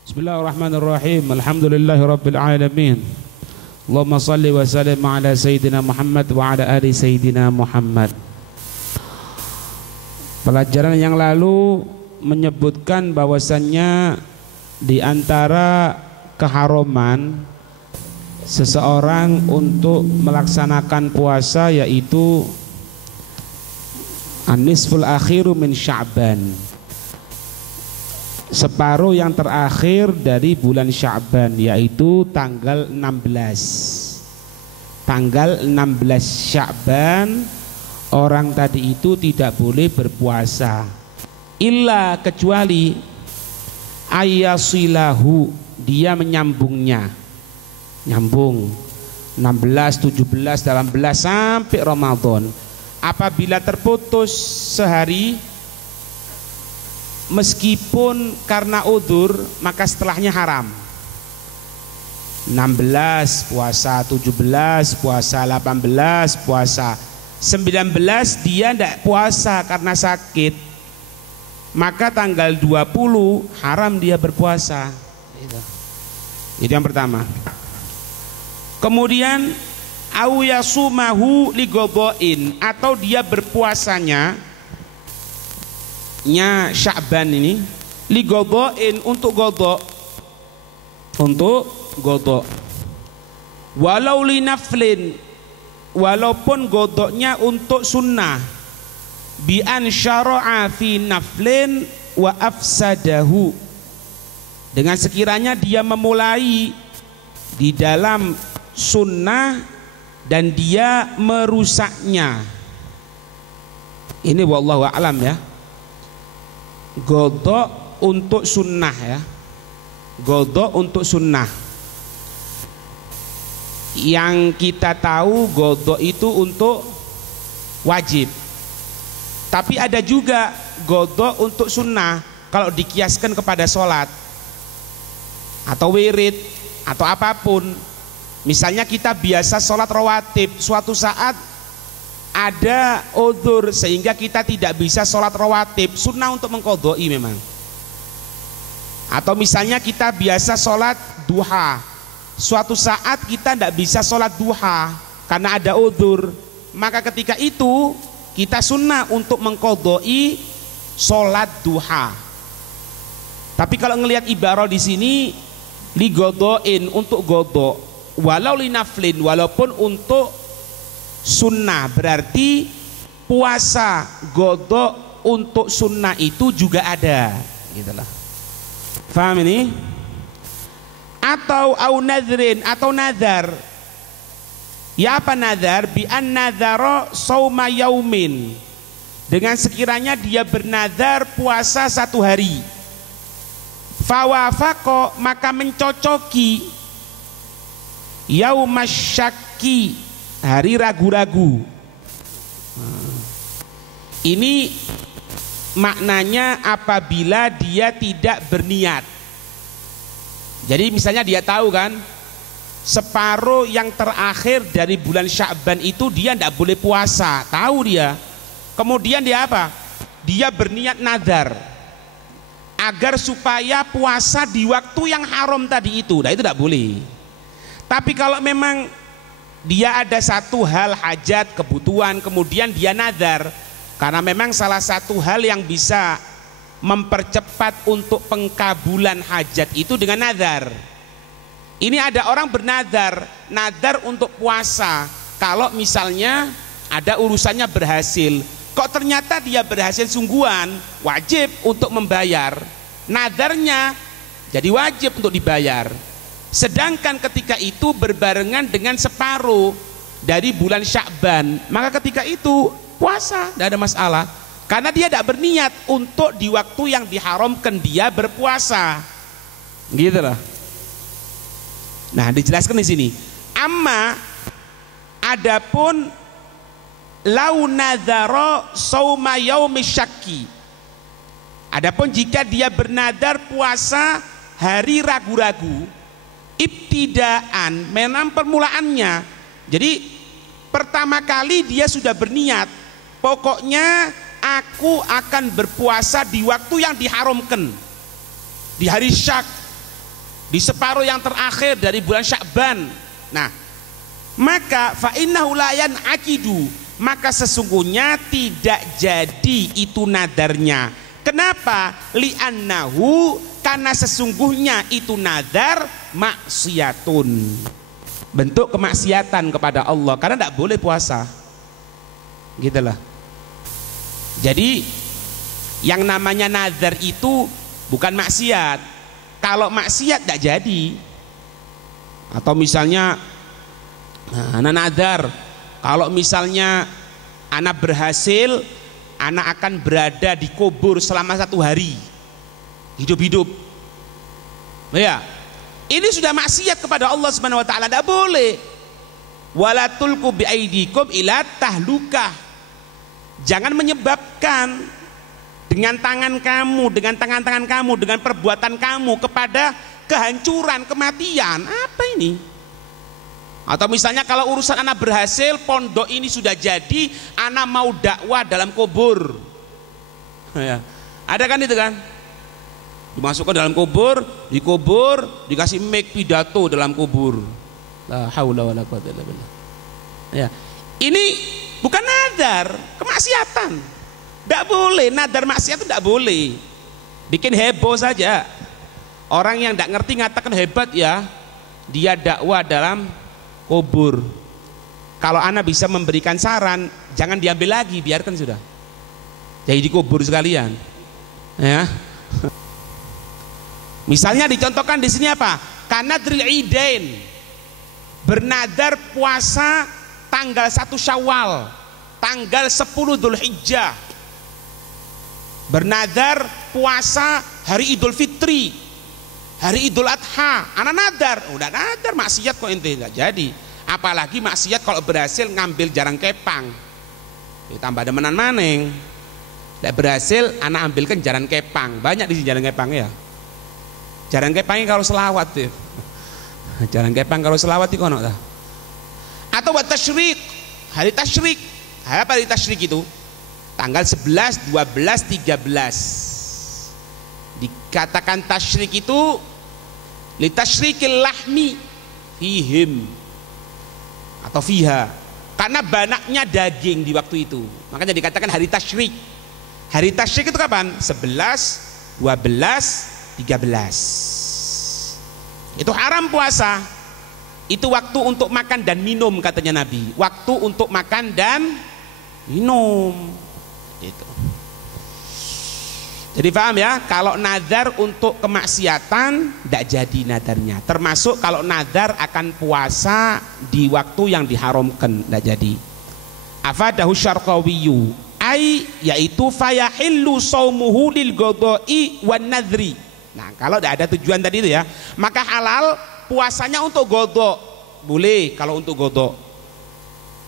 Bismillahirrahmanirrahim. Alhamdulillahirabbil alamin. Allahumma shalli wa sallim ala sayyidina Muhammad wa ala ali sayyidina Muhammad. Pelajaran yang lalu menyebutkan bahwasannya di antara keharaman seseorang untuk melaksanakan puasa yaitu an-nisful akhiru min Sya'ban, separuh yang terakhir dari bulan Sya'ban, yaitu tanggal 16. Tanggal 16 Sya'ban orang tadi itu tidak boleh berpuasa, illa kecuali ayasilahu, dia menyambungnya, nyambung 16, 17, 18 sampai Ramadan. Apabila terputus sehari meskipun karena udzur, maka setelahnya haram. 16 puasa, 17 puasa, 18 puasa, 19 dia tidak puasa karena sakit, maka tanggal 20 haram dia berpuasa. Itu yang pertama. Kemudian au yasumahu ligoboin, atau dia berpuasanya Sya'ban ini ligodoin, untuk godok, walau linaflin, walaupun godoknya untuk sunnah, bi an syara'a fi naflin wa afsadahu, dengan sekiranya dia memulai di dalam sunnah dan dia merusaknya. Ini wallahu a'lam ya. Godok untuk sunnah ya, godok untuk sunnah. Yang kita tahu godok itu untuk wajib, tapi ada juga godok untuk sunnah kalau dikiaskan kepada sholat atau wirid atau apapun. Misalnya kita biasa sholat rawatib, suatu saat ada udzur sehingga kita tidak bisa sholat rawatib, sunnah untuk mengqodoi memang. Atau misalnya kita biasa sholat duha, suatu saat kita tidak bisa sholat duha karena ada udzur, maka ketika itu kita sunnah untuk mengqodoi sholat duha. Tapi kalau ngelihat ibarah di sini ligodoin, untuk godok, walau linaflin, walaupun untuk sunnah, berarti puasa godok untuk sunnah itu juga ada, gitulah. Faham ini? Atau au nadrin, atau nazar. Ya apa nazar? Bi an nazara sauma yaumin, dengan sekiranya dia bernazar puasa satu hari, fawafaqo, maka mencocoki yaumasyakki, hari ragu-ragu. Ini maknanya apabila dia tidak berniat. Jadi misalnya dia tahu kan separuh yang terakhir dari bulan Sya'ban itu dia tidak boleh puasa, tahu dia. Kemudian dia apa? Dia berniat nazar agar supaya puasa di waktu yang haram tadi itu. Nah itu tidak boleh. Tapi kalau memang dia ada satu hal hajat, kebutuhan, kemudian dia nazar, karena memang salah satu hal yang bisa mempercepat untuk pengkabulan hajat itu dengan nazar. Ini ada orang bernazar, nazar untuk puasa, kalau misalnya ada urusannya berhasil, kok ternyata dia berhasil sungguhan, wajib untuk membayar. Nazarnya jadi wajib untuk dibayar. Sedangkan ketika itu berbarengan dengan separuh dari bulan Sya'ban, maka ketika itu puasa, tidak ada masalah, karena dia tidak berniat untuk di waktu yang diharamkan dia berpuasa, gitu loh. Nah dijelaskan di sini. Amma adapun lau nadzara sauma yaumi syakki, adapun jika dia bernadar puasa hari ragu-ragu, ibtidaan, memang permulaannya. Jadi pertama kali dia sudah berniat, pokoknya aku akan berpuasa di waktu yang diharamkan, di hari syak, di separuh yang terakhir dari bulan Sya'ban. Nah, maka fa innahu la yan'aqidu, maka sesungguhnya tidak jadi itu nadarnya. Kenapa? Li'annahu, karena sesungguhnya itu nadar maksiatun, bentuk kemaksiatan kepada Allah, karena tidak boleh puasa. Gitulah. Jadi yang namanya nadar itu bukan maksiat. Kalau maksiat tidak jadi. Atau misalnya anak nadar, kalau misalnya anak berhasil, anak akan berada di kubur selama 1 hari hidup-hidup. Ya, ini sudah maksiat kepada Allah Subhanahu wa taala, tidak boleh. Wala tulqu biaidikum ila tahlukah, jangan menyebabkan dengan tangan kamu, dengan tangan-tangan kamu, dengan perbuatan kamu kepada kehancuran, kematian. Apa ini? Atau misalnya kalau urusan anak berhasil, pondok ini sudah jadi, anak mau dakwah dalam kubur. Ya. Ada kan itu kan? Dimasukkan dalam kubur, dikubur, dikasih mic pidato dalam kubur. La haula wala quwwata illa billah. Ya. Ini bukan nadar, kemaksiatan. Tidak boleh, nadar maksiat itu tidak boleh. Bikin heboh saja. Orang yang tidak ngerti ngatakan hebat ya, dia dakwah dalam kubur. Kalau anak bisa memberikan saran, jangan diambil lagi, biarkan sudah. Jadi dikubur sekalian. Ya. Misalnya dicontohkan di sini apa? Kanadril idain, bernadar puasa tanggal 1 Syawal, tanggal 10 Dzulhijjah. Bernadar puasa hari Idul Fitri, hari Idul Adha. Anak nadar, udah nadar maksiat kok ente, nggak jadi. Apalagi maksiat kalau berhasil ngambil jarang kepang, ditambah demenan maning. Tidak berhasil, anak ambilkan jaran kepang. Banyak di sini jaran kepang ya. Jaran kepangnya kalau selawat tuh. Jaran kepang kalau selawat itu kono lah. Atau buat tasyrik, hari tasyrik. Hari apa hari tasyrik itu? Tanggal 11, 12, 13. Dikatakan tasyrik itu li tasyrikil lahmi fihim atau fiha, karena banyaknya daging di waktu itu, makanya dikatakan hari tasyrik. Hari tasyrik itu kapan? 11, 12, 13. Itu haram puasa. Itu waktu untuk makan dan minum, katanya Nabi. Waktu untuk makan dan minum. Itu. Jadi paham ya, kalau nadar untuk kemaksiatan tidak jadi nadarnya. Termasuk kalau nadar akan puasa di waktu yang diharamkan, tidak jadi. Afadahu Syarqawiyyu, ai yaitu fayahillu saumuhu lil qada'i wan nadri. Nah, kalau tidak ada tujuan tadi itu ya, maka halal puasanya untuk qada, boleh kalau untuk qada.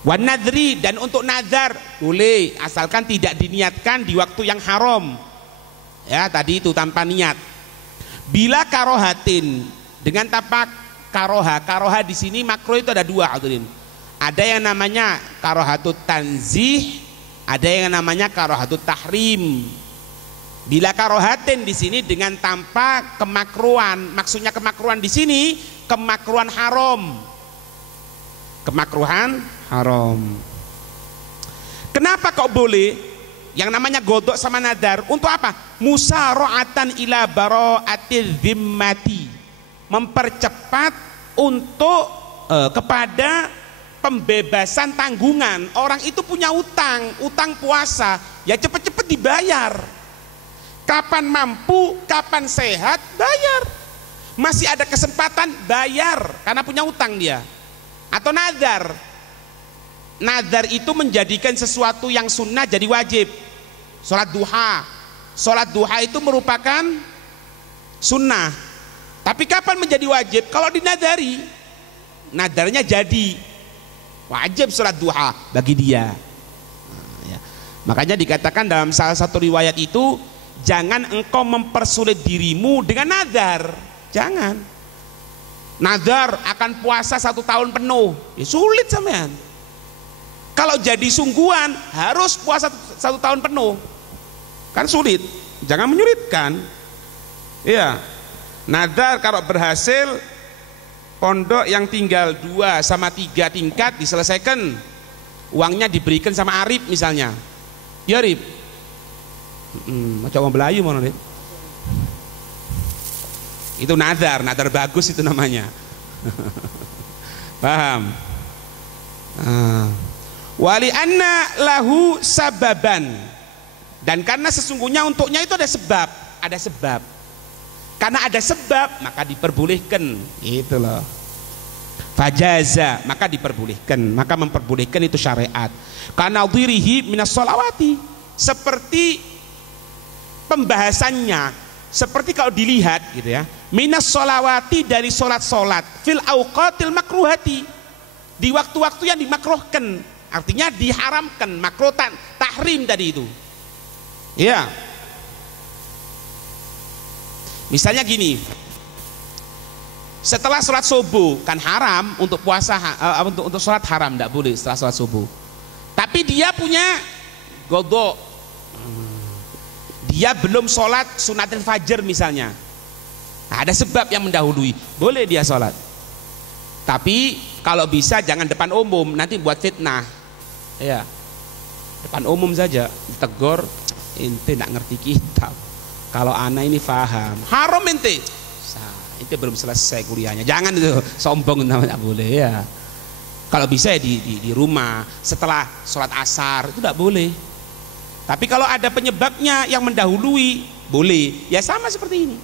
Wan nadri, dan untuk nazar boleh, asalkan tidak diniatkan di waktu yang haram. Ya, tadi itu tanpa niat. Bila karohatin, dengan tanpa karoha. Karoha di sini makruh itu ada 2, hadirin. Ada yang namanya karohatut tanzih, ada yang namanya karohatut tahrim. Bila karohatin di sini dengan tanpa kemakruhan, maksudnya kemakruhan di sini kemakruhan haram. Kemakruhan haram. Kenapa kok boleh? Yang namanya godok sama nadar untuk apa? Musara'atan ila bara'atil zimmati, mempercepat untuk kepada pembebasan tanggungan. Orang itu punya utang puasa, ya cepet-cepet dibayar. Kapan mampu, kapan sehat, bayar. Masih ada kesempatan, bayar, karena punya utang dia. Atau nadar. Nadar itu menjadikan sesuatu yang sunnah jadi wajib. Sholat duha. Sholat duha itu merupakan sunnah. Tapi kapan menjadi wajib? Kalau dinadari, nadarnya jadi wajib sholat duha bagi dia. Nah, ya. Makanya dikatakan dalam salah satu riwayat itu, jangan engkau mempersulit dirimu dengan nadar. Jangan. Nadar akan puasa 1 tahun penuh, ya sulit sampean. Kalau jadi sungguhan harus puasa 1 tahun penuh, kan sulit. Jangan menyulitkan. Iya. Nadar kalau berhasil, pondok yang tinggal 2 sama 3 tingkat diselesaikan, uangnya diberikan sama Arif misalnya. Ya Arif, coba Melayu mana nih? Itu nadar bagus itu namanya. Paham? Wali anna lahu sababan, dan karena sesungguhnya untuknya itu ada sebab. Karena ada sebab maka diperbolehkan, itu loh. Fajaza, maka diperbolehkan, maka memperbolehkan itu syariat. Karena dirihi minas sholawati, seperti pembahasannya, seperti kalau dilihat gitu ya, minas sholawati, dari solat fil auqatil makruhati, di waktu-waktu yang dimakruhkan, artinya diharamkan, makruh tahrim tadi itu ya. Misalnya gini, setelah sholat subuh kan haram untuk puasa, untuk sholat haram, tidak boleh setelah sholat subuh. Tapi dia punya godok, dia belum sholat sunatul fajar misalnya. Nah, ada sebab yang mendahului, boleh dia sholat. Tapi kalau bisa jangan depan umum, nanti buat fitnah. Ya, depan umum saja, ditegur, ente tidak ngerti kitab. Kalau anak ini paham, haram ente. Itu belum selesai kuliahnya, jangan itu sombong, namanya boleh ya. Kalau bisa ya di rumah setelah sholat asar itu tidak boleh. Tapi kalau ada penyebabnya yang mendahului, boleh. Ya sama seperti ini,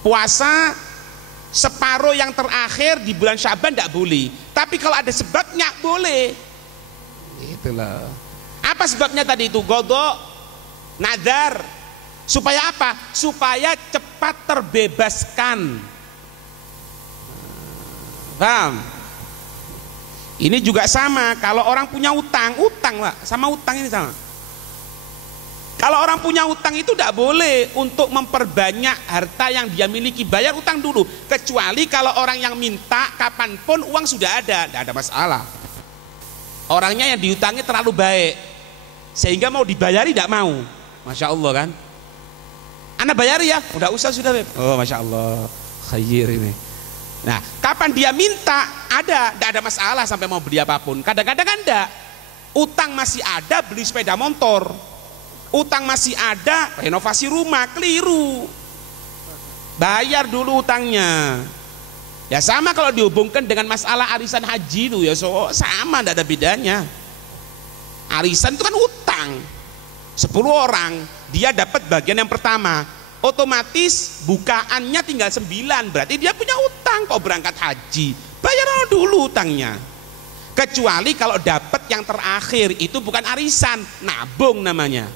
puasa separuh yang terakhir di bulan Syaban tidak boleh, tapi kalau ada sebabnya boleh. Itulah. Apa sebabnya tadi itu? Godok, nadar. Supaya apa? Supaya cepat terbebaskan. Paham? Ini juga sama, kalau orang punya utang lah, sama utang ini sama. Kalau orang punya utang itu tidak boleh untuk memperbanyak harta yang dia miliki, bayar utang dulu. Kecuali kalau orang yang minta kapanpun uang sudah ada, tidak ada masalah. Orangnya yang diutangi terlalu baik, sehingga mau dibayari tidak mau. Masya Allah kan? Anda bayar ya, udah usah sudah Beb. Oh Masya Allah, khair ini. Nah, kapan dia minta ada, tidak ada masalah sampai mau beli apapun. Kadang-kadang Anda utang masih ada, beli sepeda motor, utang masih ada, renovasi rumah, keliru. Bayar dulu utangnya. Ya sama kalau dihubungkan dengan masalah arisan haji itu ya, sama, tidak ada bedanya. Arisan itu kan utang. 10 orang, dia dapat bagian yang pertama, otomatis bukaannya tinggal 9, berarti dia punya utang. Kok berangkat haji, bayar dulu utangnya. Kecuali kalau dapat yang terakhir, itu bukan arisan, nabung namanya.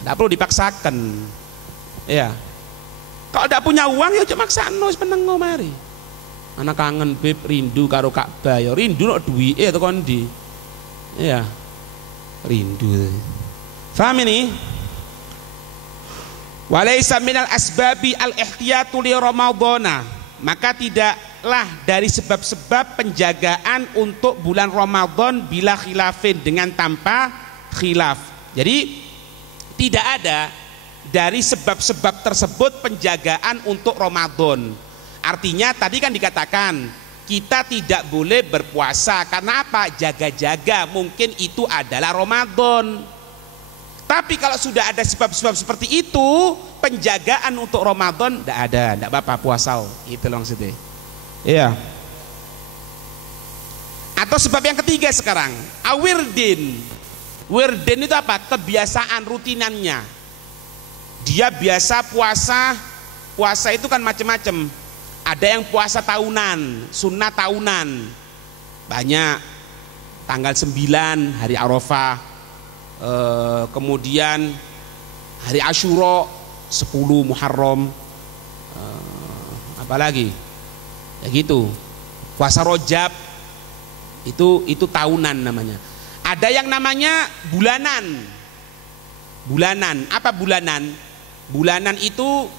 Tidak perlu dipaksakan ya. Kalau tidak punya uang ya cuma maksano penengo mari. Anak kangen Beb, rindu karo Ka'bah ya, rindu no duit atau kondi ya, rindu. Faham ini? Walaisa minal asbabi al-ihtiyatu li Ramadhana, maka tidaklah dari sebab-sebab penjagaan untuk bulan Ramadan bila khilafin, dengan tanpa khilaf. Jadi tidak ada dari sebab-sebab tersebut penjagaan untuk Ramadan. Artinya tadi kan dikatakan kita tidak boleh berpuasa karena apa? Jaga-jaga, mungkin itu adalah Ramadan. Tapi kalau sudah ada sebab-sebab seperti itu, penjagaan untuk Ramadan tidak ada, tidak apa-apa puasa. Itu maksudnya. Iya. Atau sebab yang ketiga sekarang, awirdin. Wirdin itu apa? Kebiasaan rutinannya. Dia biasa puasa, puasa itu kan macam-macam. Ada yang puasa tahunan, sunnah tahunan, banyak. Tanggal 9 hari Arafah, kemudian hari Asyura 10 Muharram, apalagi ya gitu. Puasa Rajab itu tahunan namanya. Ada yang namanya bulanan. Bulanan, apa bulanan? Bulanan itu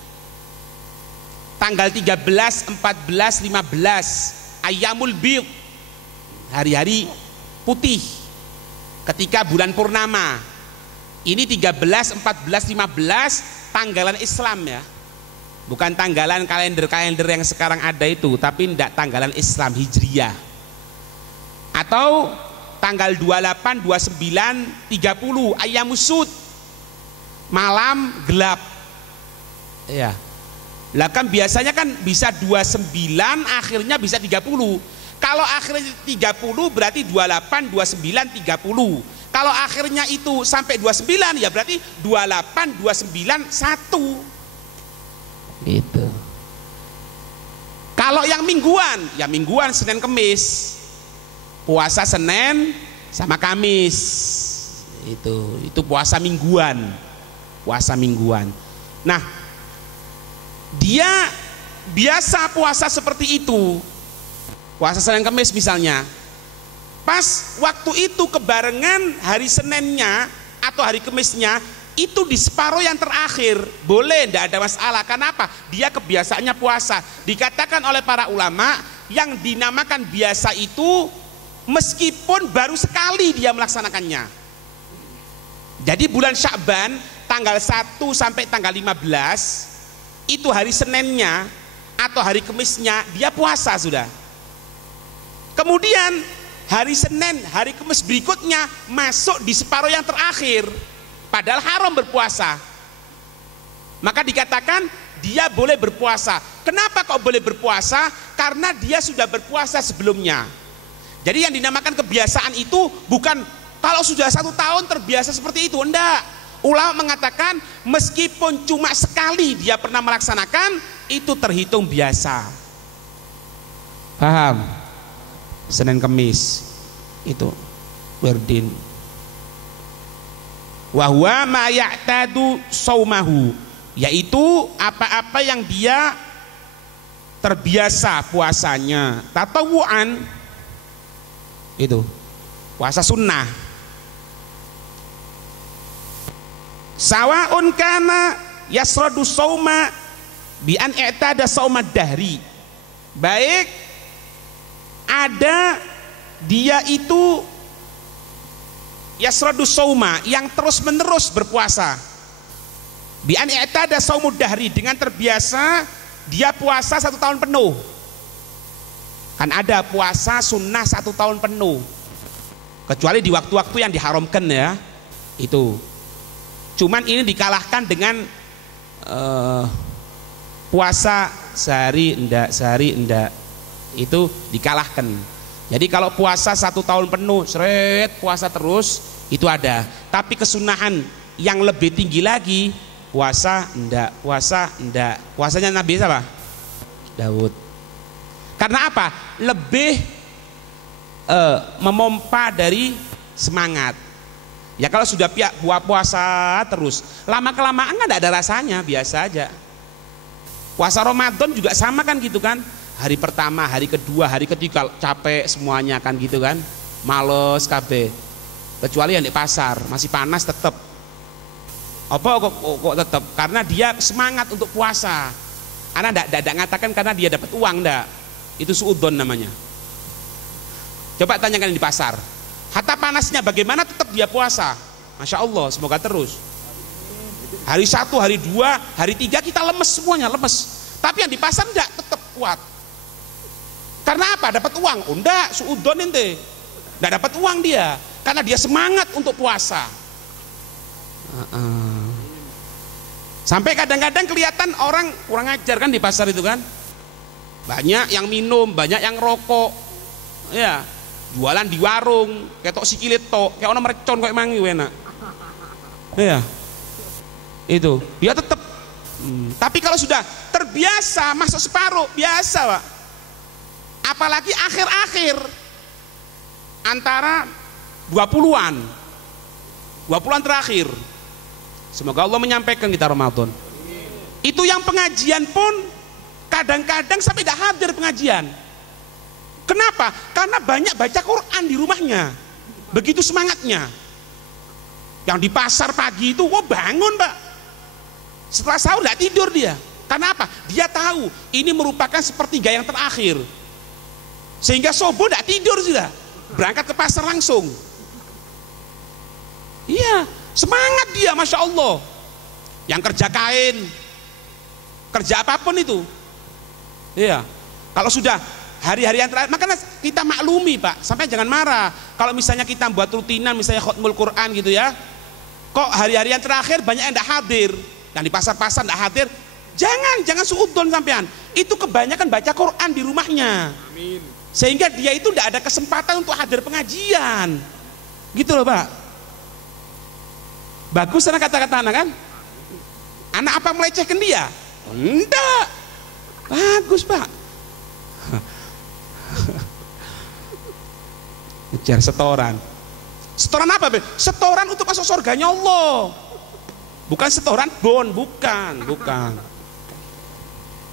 tanggal 13, 14, 15, Ayyamul Bid, hari-hari putih ketika bulan purnama. Ini 13, 14, 15 tanggalan Islam ya. Bukan tanggalan kalender yang sekarang ada itu, tapi tidak tanggalan Islam Hijriyah. Atau tanggal 28, 29, 30 Ayyamus Sud, malam gelap. Ya. Lah kan biasanya kan bisa 29 akhirnya bisa 30. Kalau akhirnya 30 berarti 28, 29, 30. Kalau akhirnya itu sampai 29 ya berarti 28, 29, 1. Gitu. Kalau yang mingguan, ya mingguan Senin Kemis. Puasa Senin sama Kamis. Itu puasa mingguan. Puasa mingguan. Nah, dia biasa puasa seperti itu. Puasa Senin Kemis misalnya. Pas waktu itu kebarengan hari Seninnya atau hari Kemisnya itu di separuh yang terakhir, boleh, tidak ada masalah. Kenapa? Dia kebiasaannya puasa. Dikatakan oleh para ulama yang dinamakan biasa itu meskipun baru sekali dia melaksanakannya. Jadi bulan Sya'ban tanggal 1 sampai tanggal 15 itu hari Seninnya atau hari Kemisnya dia puasa sudah. Kemudian hari Senin, hari Kamis berikutnya masuk di separuh yang terakhir, padahal haram berpuasa. Maka dikatakan dia boleh berpuasa. Kenapa kok boleh berpuasa? Karena dia sudah berpuasa sebelumnya. Jadi yang dinamakan kebiasaan itu bukan kalau sudah 1 tahun terbiasa seperti itu, enggak. Ulama mengatakan meskipun cuma sekali dia pernah melaksanakan itu terhitung biasa. Paham? Senin Kemis itu berdin. Wahwa ma ya'tadu saumahu, yaitu apa-apa yang dia terbiasa puasanya. Tatawuan itu puasa sunnah. Sawaun kana yasradu sauma bi an i'tada saumad dahri. Baik ada dia itu yasradu sauma yang terus menerus berpuasa. Bi an i'tada saumud dahri, dengan terbiasa dia puasa 1 tahun penuh. Kan ada puasa sunnah 1 tahun penuh, kecuali di waktu-waktu yang diharamkan ya. Itu cuman ini dikalahkan dengan puasa sehari enggak, itu dikalahkan. Jadi kalau puasa 1 tahun penuh seret puasa terus itu ada, tapi kesunahan yang lebih tinggi lagi puasa enggak. Puasanya Nabi siapa? Daud. Karena apa? Lebih memompa dari semangat. Ya kalau sudah puasa terus, lama kelamaan kan ada rasanya, biasa aja. Puasa Ramadan juga sama kan gitu kan. Hari pertama, hari kedua, hari ketiga capek semuanya kan gitu kan. Males kabeh. Kecuali yang di pasar masih panas tetap. Apa kok tetap? Karena dia semangat untuk puasa. Anak tidak ngatakan karena dia dapat uang, enggak. Itu suudzon namanya. Coba tanyakan di pasar. Hatta panasnya bagaimana tetap dia puasa. Masya Allah, semoga terus. Hari 1, hari 2, hari 3 kita lemes semuanya, lemes. Tapi yang di pasar enggak, tetap kuat. Karena apa? Dapat uang? Oh, enggak, suudzon ente. Enggak dapat uang dia, karena dia semangat untuk puasa. Sampai kadang-kadang kelihatan orang kurang ajar kan di pasar itu kan. Banyak yang minum, banyak yang rokok. Ya, jualan di warung, ketok sikile tok, kayak orang mercon kayak mangi enak. Ya. Itu, dia tetap. Tapi kalau sudah terbiasa masuk separuh, biasa, Pak. Apalagi akhir-akhir antara 20-an terakhir. Semoga Allah menyampaikan kita Ramadan. Itu yang pengajian pun kadang-kadang sampai tidak hadir pengajian. Kenapa? Karena banyak baca Quran di rumahnya. Begitu semangatnya. Yang di pasar pagi itu, wah bangun Pak. Setelah sahur tidak tidur dia. Karena apa? Dia tahu ini merupakan sepertiga yang terakhir. Sehingga subuh tidak tidur sudah. Berangkat ke pasar langsung. Iya, semangat dia, Masya Allah. Yang kerja kain, kerja apapun itu. Iya. Kalau sudah hari-hari yang terakhir, makanya kita maklumi Pak, sampai jangan marah. Kalau misalnya kita buat rutinan, misalnya khutmul Quran gitu ya, kok hari-hari yang terakhir banyak yang tidak hadir, yang di pasar-pasar tidak hadir, jangan suudon sampean. Itu kebanyakan baca Quran di rumahnya. Amin. Sehingga dia itu tidak ada kesempatan untuk hadir pengajian. Gitu loh Pak. Bagus sana kata-kata anak kan? Anak apa melecehkan dia? Enggak. Bagus Pak. Ngejar setoran. Setoran apa? Setoran untuk masuk surganya Allah. Bukan setoran bon, bukan.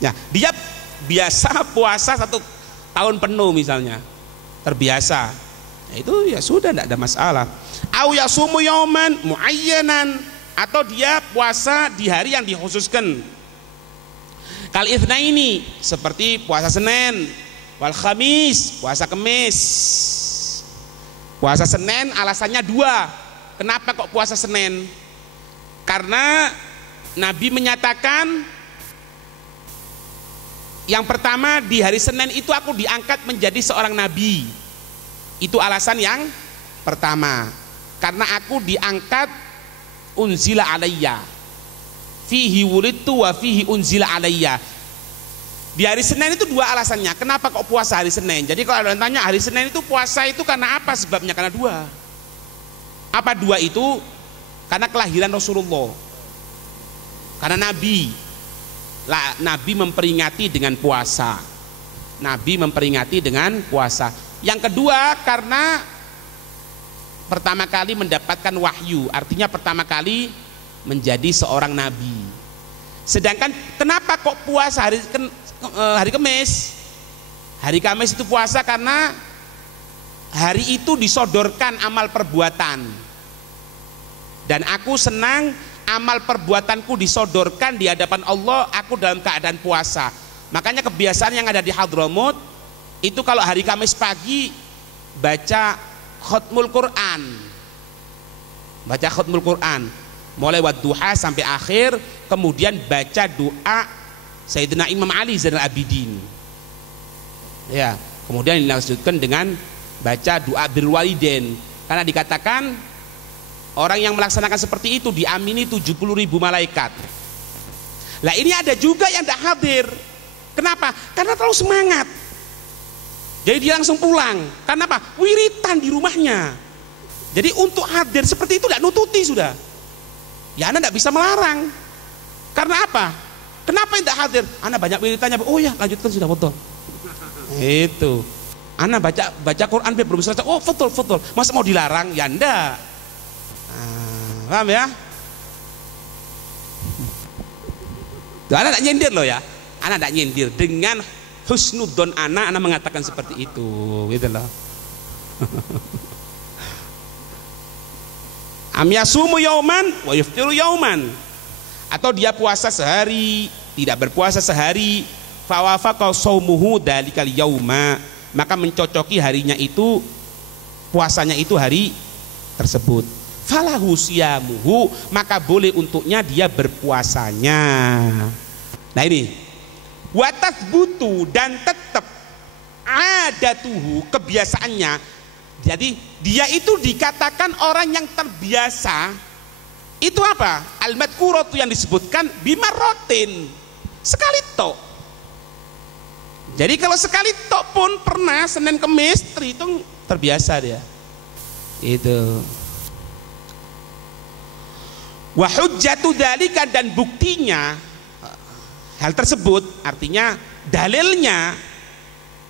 Ya, dia biasa puasa 1 tahun penuh misalnya, terbiasa. Nah, itu ya sudah, tidak ada masalah. Au yasumu yauman muayyanan, atau dia puasa di hari yang dikhususkan. Kal itsnaini, seperti puasa Senin, wal khamis, puasa Kamis. Puasa Senin alasannya 2. Kenapa kok puasa Senin? Karena Nabi menyatakan yang pertama, di hari Senin itu aku diangkat menjadi seorang nabi. Itu alasan yang pertama. Karena aku diangkat unzila alayya. Fihi wulidtu wa fihi unzila alayya. Di hari Senin itu 2 alasannya. Kenapa kok puasa hari Senin? Jadi kalau ada yang tanya hari Senin itu puasa itu karena apa sebabnya? Karena 2. Apa 2 itu? Karena kelahiran Rasulullah. Karena Nabi memperingati dengan puasa. Nabi memperingati dengan puasa. Yang kedua, karena pertama kali mendapatkan wahyu, artinya pertama kali menjadi seorang nabi. Sedangkan kenapa kok puasa hari Kamis? Hari Kamis itu puasa karena hari itu disodorkan amal perbuatan. Dan aku senang amal perbuatanku disodorkan di hadapan Allah, aku dalam keadaan puasa. Makanya kebiasaan yang ada di Hadramut itu kalau hari Kamis pagi baca khutmul Quran. Baca khutmul Quran mulai wadduha sampai akhir, kemudian baca doa Sayyidina Imam Ali Zainal Abidin. Ya, kemudian dilanjutkan dengan baca doa birrul walidain. Karena dikatakan orang yang melaksanakan seperti itu diamini 70.000 malaikat. Lah ini ada juga yang tidak hadir. Kenapa? Karena terlalu semangat. Jadi dia langsung pulang. Karena apa? Wiritan di rumahnya. Jadi untuk hadir seperti itu tidak nututi sudah. Ya Anda tidak bisa melarang. Karena apa? Kenapa tidak hadir? Anda banyak wiritannya. Oh ya, lanjutkan sudah betul. Itu. Anda baca Quran belum selesai. Oh betul. Masa mau dilarang? Ya enggak. Paham ya? Anak tidak nyindir loh ya. Anak tidak nyindir. Dengan husnudzon anak mengatakan seperti itu, gitu loh. Am yasumu yauman wa yuftiru yauman, atau dia puasa sehari, tidak berpuasa sehari. Fawafaqa shaumuhu dalikal yauma, maka mencocoki harinya itu, puasanya itu hari tersebut. Falahu siyamuhu, maka boleh untuknya dia berpuasanya. Nah ini watas butu, dan tetap adatuhu, kebiasaannya. Jadi dia itu dikatakan orang yang terbiasa. Itu apa? Al-madkuratu yang disebutkan bimarotin, sekali tok. Jadi kalau sekali tok pun pernah Senin Kemis terhitung terbiasa dia. Itu. Wa hujjatu dzalika, dan buktinya hal tersebut, artinya dalilnya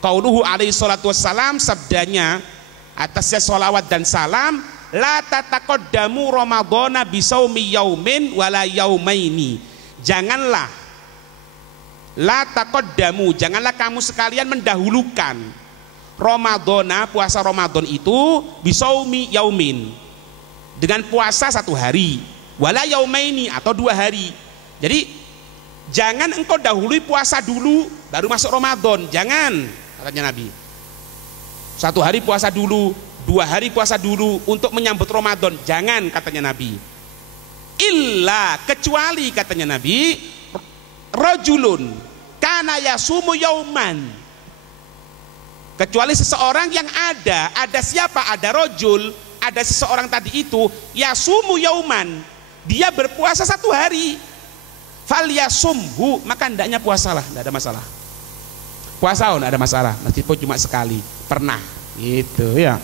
qauluhu alaihi salatu wassalam, sabdanya atasnya sholawat dan salam, la tataqaddamu ramadhana bisaumi yaumin wala yaumaini. Janganlah, la taqaddamu, janganlah kamu sekalian mendahulukan Ramadhana, puasa Ramadan itu, bisaumi yaumin, dengan puasa 1 hari, wala yaumaini, atau 2 hari. Jadi jangan engkau dahului puasa dulu baru masuk Ramadan, jangan, katanya Nabi. 1 hari puasa dulu, 2 hari puasa dulu untuk menyambut Ramadan, jangan, katanya Nabi. Illa, kecuali, katanya Nabi, rajulun kana yasumu yauman, kecuali seseorang yang ada siapa, ada rojul, ada seseorang tadi itu yasumu yauman, dia berpuasa satu hari, fal yasumhu, maka hendaknya puasalah, tidak ada masalah. Puasa tidak ada masalah, meskipun cuma sekali, pernah gitu ya.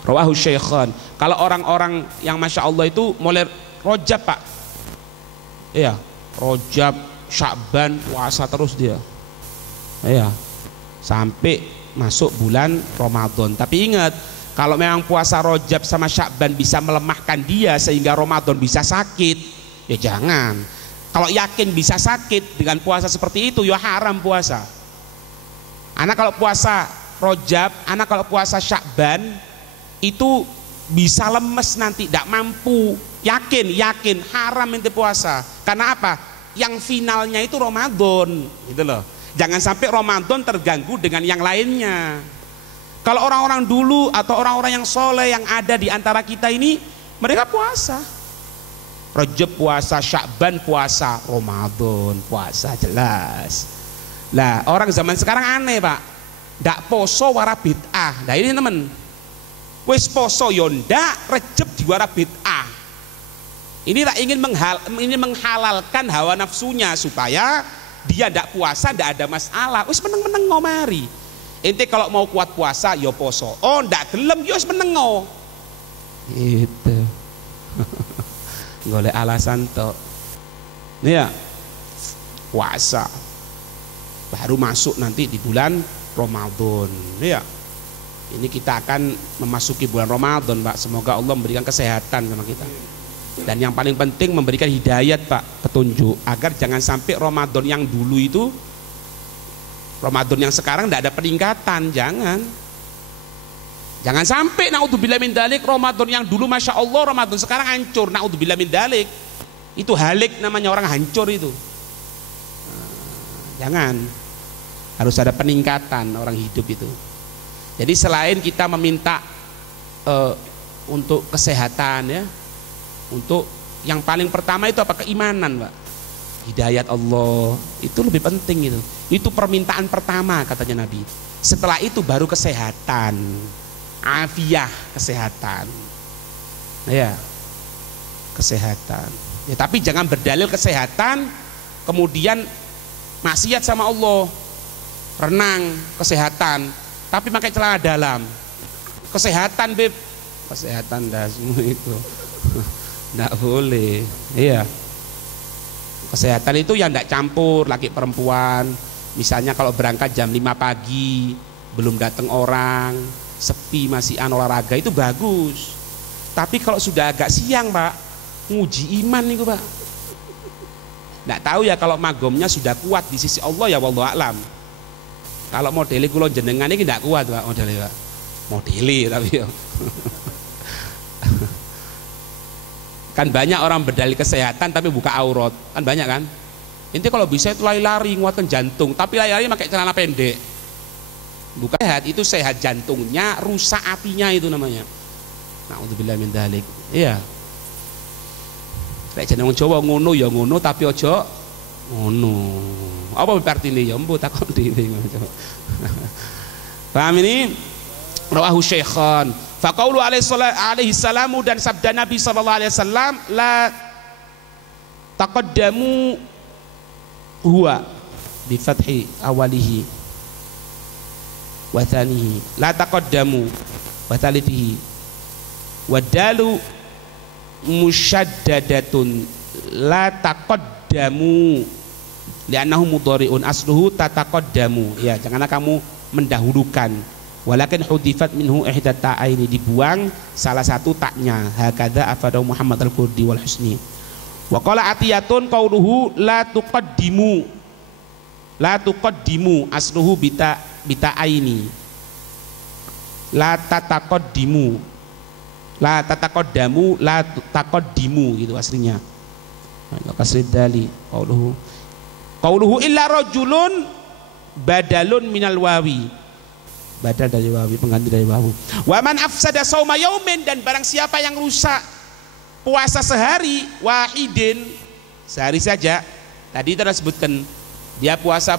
Rawahu Syaikhan. Kalau orang-orang yang masya Allah itu mulai Rajab pak, iya, Rajab, Sya'ban, puasa terus dia, iya, sampai masuk bulan Ramadan. Tapi ingat, kalau memang puasa Rajab sama Sya'ban bisa melemahkan dia sehingga Ramadan bisa sakit, ya jangan. Kalau yakin bisa sakit dengan puasa seperti itu, ya haram puasa. Anak kalau puasa Rajab, anak kalau puasa Sya'ban itu bisa lemes nanti, tidak mampu. Yakin haram ente puasa. Karena apa? Yang finalnya itu Ramadan, gitu loh. Jangan sampai Ramadan terganggu dengan yang lainnya. Kalau orang-orang dulu atau orang-orang yang soleh yang ada di antara kita ini, mereka puasa. Rajab puasa, Sya'ban puasa, Ramadan puasa, jelas. Lah orang zaman sekarang aneh pak, ndak poso wara bid'ah. Nah ini temen, wis poso yonda, Rajab diwara bid'ah. Ini tak ingin menghalalkan hawa nafsunya supaya dia ndak puasa, ndak ada masalah. Wis meneng-meneng ngomari. Ente kalau mau kuat puasa yo poso. Oh ndak gelem yo wis menengo. Gitu. Golek alasan tok. Nih ya. Puasa. Baru masuk nanti di bulan Ramadan. Nih ya. Ini kita akan memasuki bulan Ramadan, Pak. Semoga Allah memberikan kesehatan sama kita. Dan yang paling penting memberikan hidayat, Pak, petunjuk agar jangan sampai Ramadan yang dulu itu, Ramadan yang sekarang tidak ada peningkatan, jangan sampai naudzubillah min dzalik. Ramadan yang dulu masya Allah, Ramadan sekarang hancur, naudzubillah min dzalik. Itu halik namanya, orang hancur itu. Jangan, harus ada peningkatan orang hidup itu. Jadi selain kita meminta untuk kesehatan ya, untuk yang paling pertama itu apa? Keimanan, Pak. Hidayat Allah itu lebih penting itu. Itu permintaan pertama katanya Nabi. Setelah itu baru kesehatan, afiah, kesehatan. Ya, kesehatan. Ya, tapi jangan berdalil kesehatan kemudian maksiat sama Allah. Renang, kesehatan, tapi pakai celana dalam. Kesehatan, Beb. Kesehatan dah semua itu. Nggak boleh. Iya. Kesehatan itu yang tidak campur laki perempuan. Misalnya kalau berangkat jam 5 pagi belum datang orang, sepi masih olahraga, itu bagus. Tapi kalau sudah agak siang, Pak, nguji iman itu, Pak. Nggak tahu ya kalau magomnya sudah kuat di sisi Allah ya, wallahu a'lam. Kalau modeli kula jenengan ini nggak kuat, Pak, modeli, Pak. Modeli tapi ya. Kan banyak orang berdalih kesehatan tapi buka aurat, kan banyak kan. Inti kalau bisa itu lari-lari nguatkan jantung, tapi lari-lari pakai celana pendek. Bukan sehat, itu sehat jantungnya, rusak hatinya itu namanya. Naudzubillah min dzalik. Iya. Lek jeneng wong Jawa ngono ya ngono tapi aja ngono. Apa artine ya mbok takon dhewe. Paham ini? Rawahu Syaikhan. Faqaulu alaihi salamu, dan sabda Nabi sallallahu alaihi wasallam, la taqaddamu huwa bi fathi awalihi wa thanihi, la taqaddamu wa thalithihi wa dalu musyaddadatun, la taqaddamu li'annahu mudhari'un asluhu tataqaddamu. Ya, janganlah kamu mendahulukan. Walakin hudifat minhu ihda ta'aini, dibuang salah satu taknya. Hakadha afadahu Muhammad al-Qurdi wal Husni. Wa qala atiyatun qauluhu la tuqaddimu, la tuqaddimu asluhu bita'aini, la tataqaddimu, la tataqaddamu, la taqaddimu gitu aslinya. Kasrid dali qauluhu illa rajulun badalun minal wawi, badal dari wawi, pengganti dari wawu. Wa man afsada sauma yaumin, dan barang siapa yang rusak puasa sehari, wahidin, sehari saja, Tadi kita sebutkan dia puasa,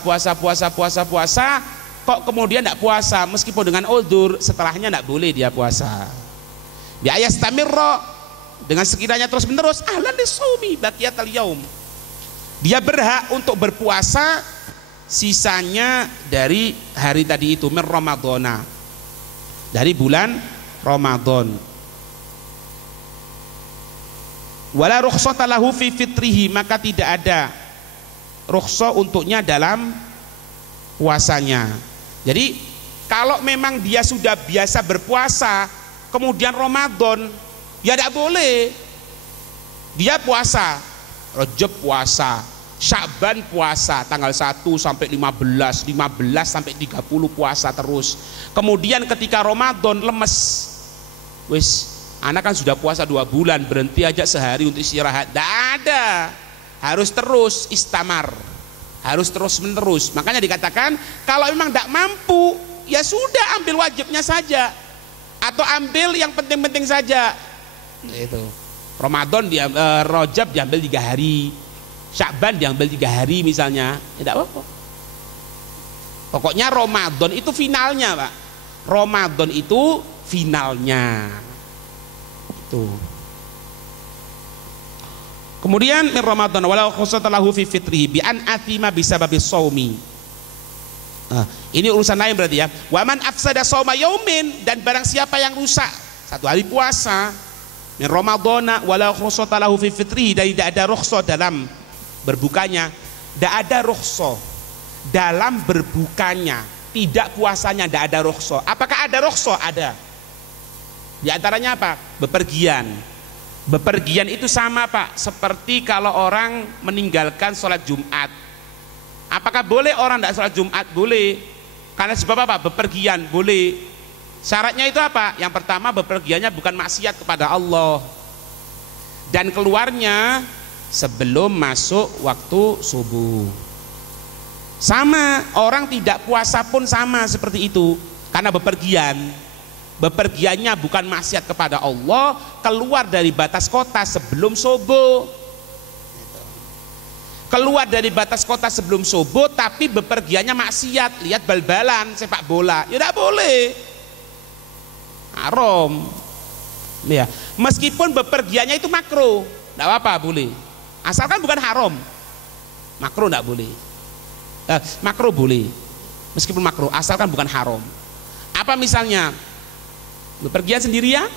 kok kemudian tidak puasa meskipun dengan uzur, setelahnya tidak boleh dia puasa. Bi ayastamirra, dengan sekiranya terus menerus ahlan lisumi baqiyatal yaum, dia berhak untuk berpuasa sisanya dari hari tadi itu, min ramadhana, dari bulan Ramadan. Wala rukhsata lahu fi fitrihi, maka tidak ada rukhsah untuknya dalam puasanya. Jadi kalau memang dia sudah biasa berpuasa kemudian Ramadan, ya tidak boleh dia puasa. Rajab puasa, Sya'ban puasa tanggal 1 sampai 15, 15 sampai 30 puasa terus. Kemudian ketika Ramadan lemes, wis anak kan sudah puasa 2 bulan, berhenti aja sehari untuk istirahat. Tidak ada, harus terus istamar, harus terus menerus. Makanya dikatakan kalau memang tidak mampu, ya sudah ambil wajibnya saja, atau ambil yang penting-penting saja. Itu Ramadan Rajab diambil 3 hari, Sya'ban diambil 3 hari misalnya, tidak apa-apa. Pokoknya Ramadan itu finalnya, Pak. Ramadan itu finalnya. Tuh. Kemudian min Ramadan walau khusatalahu fi fitrihi bi an athima bisababi shaumi. Ini urusan lain berarti ya. Wa man afsada shauma yaumin, dan barang siapa yang rusak 1 hari puasa min Ramadana walau khusatalahu fi fitrihi, dan tidak ada rukhsah dalam berbukanya, tidak ada rukhsah dalam berbukanya, tidak puasanya, tidak ada rukhsah. Apakah ada rukhsah? Ada. Di antaranya apa? Bepergian. Bepergian itu sama, Pak, seperti kalau orang meninggalkan sholat Jumat. Apakah boleh orang tidak sholat Jumat? Boleh. Karena sebab apa? Bepergian, boleh. Syaratnya itu apa? Yang pertama, bepergiannya bukan maksiat kepada Allah, dan keluarnya sebelum masuk waktu subuh. Sama, orang tidak puasa pun sama seperti itu, karena bepergian. Bepergiannya bukan maksiat kepada Allah, keluar dari batas kota sebelum subuh. Keluar dari batas kota sebelum subuh, tapi bepergiannya maksiat, lihat bal-balan, sepak bola, ya tidak boleh, haram. Ya, meskipun bepergiannya itu makruh, tidak apa-apa, boleh, asalkan bukan haram. Makruh tidak boleh, makruh boleh, meskipun makruh, asalkan bukan haram. Apa misalnya? Bepergian sendirian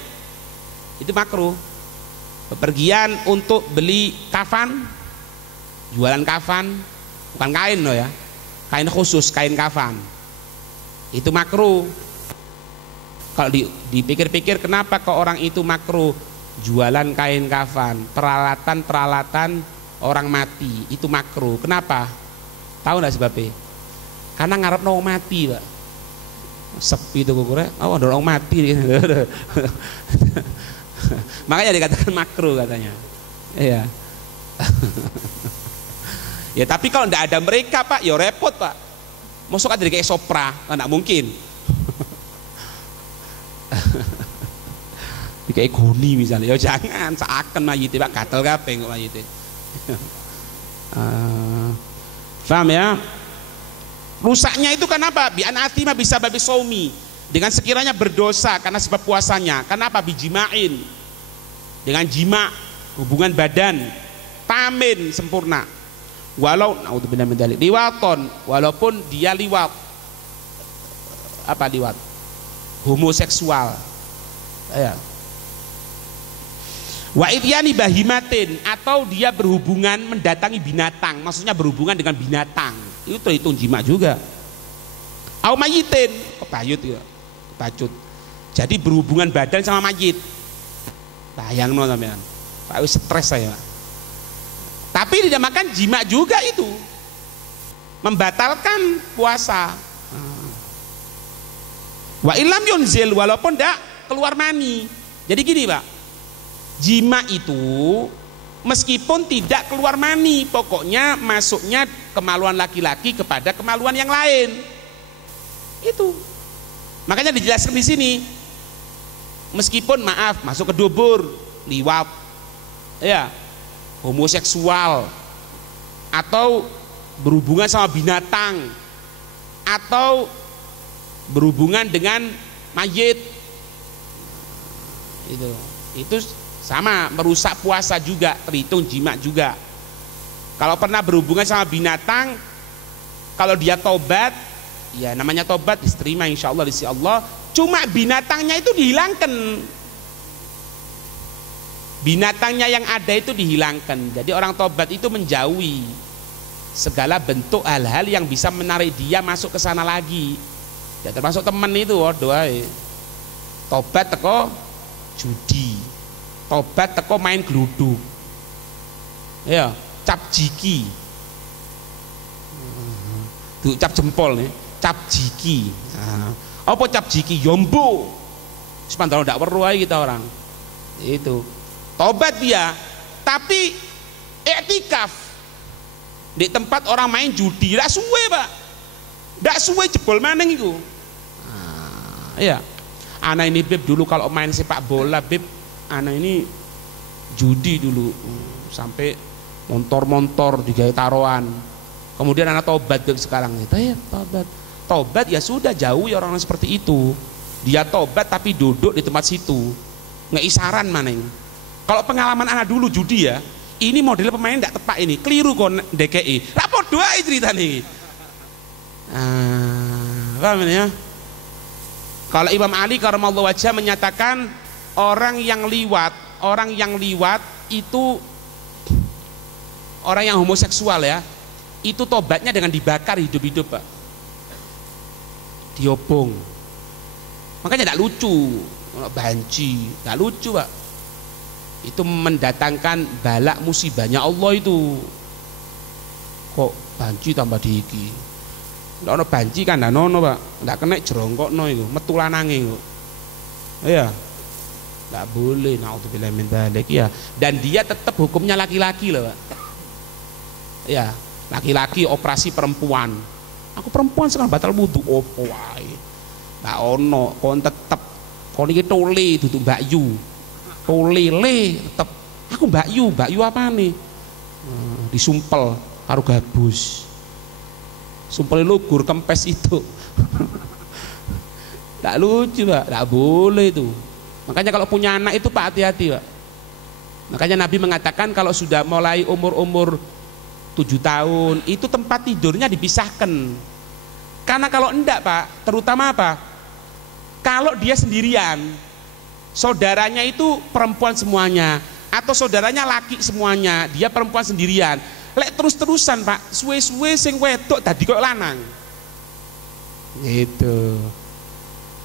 itu makruh. Bepergian untuk beli kafan, jualan kafan, bukan kain loh ya, kain khusus, kain kafan, itu makruh. Kalau dipikir-pikir, kenapa kok orang itu makruh? Jualan kain kafan, peralatan orang mati, itu makruh. Kenapa? Tahu nggak sebabnya? Karena ngarep no mati, Pak. Sepi itu kukurnya, oh ada orang mati. Makanya dikatakan makruh katanya. Iya. Ya tapi kalau tidak ada mereka, Pak, ya repot, Pak. Masuk aja kayak sopra, nggak mungkin. Kayak goni misalnya, ya jangan, seakan mayite, Pak, gatel kabeh kok mayite. Paham ya? Rusaknya itu kenapa? Bi an athima bisa babi saumi, dengan sekiranya berdosa karena sebab puasanya. Kenapa? Bijimain, dengan jima, hubungan badan, tamin sempurna. Walau naudzubillah min dzalik, liwaton, walaupun dia liwat. Apa liwat? Homoseksual. Ya. Wa idyani bahimatin, atau dia berhubungan mendatangi binatang, maksudnya berhubungan dengan binatang, itu terhitung jima juga. Au mayitin, kebayut ya, kebacut. Jadi berhubungan badan sama mayit. Bayangno sampean. Pak wis stres saya. Tapi dinamakan jima juga itu. Membatalkan puasa. Wa ilam yunzil, walaupun tidak keluar mani. Jadi gini, Pak. Jima itu meskipun tidak keluar mani, pokoknya masuknya kemaluan laki-laki kepada kemaluan yang lain. Itu. Makanya dijelaskan di sini. Meskipun maaf masuk ke dubur, liwat, ya, homoseksual, atau berhubungan sama binatang, atau berhubungan dengan mayit, itu sama merusak puasa juga, terhitung jima juga. Kalau pernah berhubungan sama binatang, kalau dia tobat, ya namanya tobat diterima insya Allah di sisi Allah. Cuma binatangnya itu dihilangkan, binatangnya yang ada itu dihilangkan. Jadi orang tobat itu menjauhi segala bentuk hal-hal yang bisa menarik dia masuk ke sana lagi. Ya termasuk temen itu, waduh, tobat teko judi, tobat teko main geluduk, ya cap jiki, tuh cap jempol nih, cap jiki. Apa cap jiki? Yombo. Sepantau ndak perlu aja kita orang. Itu tobat dia, tapi iktikaf di tempat orang main judi, ndak suwe Pak, ndak suwe jebol maneng itu. Iya, anak ini Beb dulu kalau main sepak bola Beb, anak ini judi dulu sampai montor-montor digawe taruhan. Kemudian anak tobat Beb sekarang itu ya tobat ya sudah, jauh ya orang seperti itu. Dia tobat tapi duduk di tempat situ ngeisaran maneng. Kalau pengalaman anak dulu judi ya, ini model pemain tidak tepat, ini keliru kon DKI. Rapor dua cerita nih. Paham ya? Kalau Imam Ali karramallahu wajhah menyatakan orang yang liwat itu orang yang homoseksual ya, itu tobatnya dengan dibakar hidup-hidup Pak, diobong. Makanya tidak lucu, banci, tidak lucu Pak. Itu mendatangkan balak musibahnya Allah itu. Kok banci tambah diiki? Ndak ono banci kan ndak ono Pak, ndak kena jerongkokno iku, metu lanange kok. Iya. Ndak boleh, naudzubillah min dzalik ya. Dan dia tetap hukumnya laki-laki loh Pak. Ya, laki-laki operasi perempuan. Aku perempuan sekarang batal wudu opo wae. Ndak ono, kon tetep kon iki tole dudu Mbak Yu. Tole le tetep. Aku Mbak Yu apa nih? Disumpel karo gabus. Sumpel lugur kempes itu. Tak lucu Pak, tak boleh itu. Makanya kalau punya anak itu Pak hati-hati Pak. Makanya Nabi mengatakan kalau sudah mulai umur 7 tahun itu tempat tidurnya dipisahkan. Karena kalau enggak Pak, terutama apa? Kalau dia sendirian, saudaranya itu perempuan semuanya, atau saudaranya laki semuanya, dia perempuan sendirian. Lek terus-terusan Pak, suwe-suwe sing wedok tadi kok lanang. Gitu.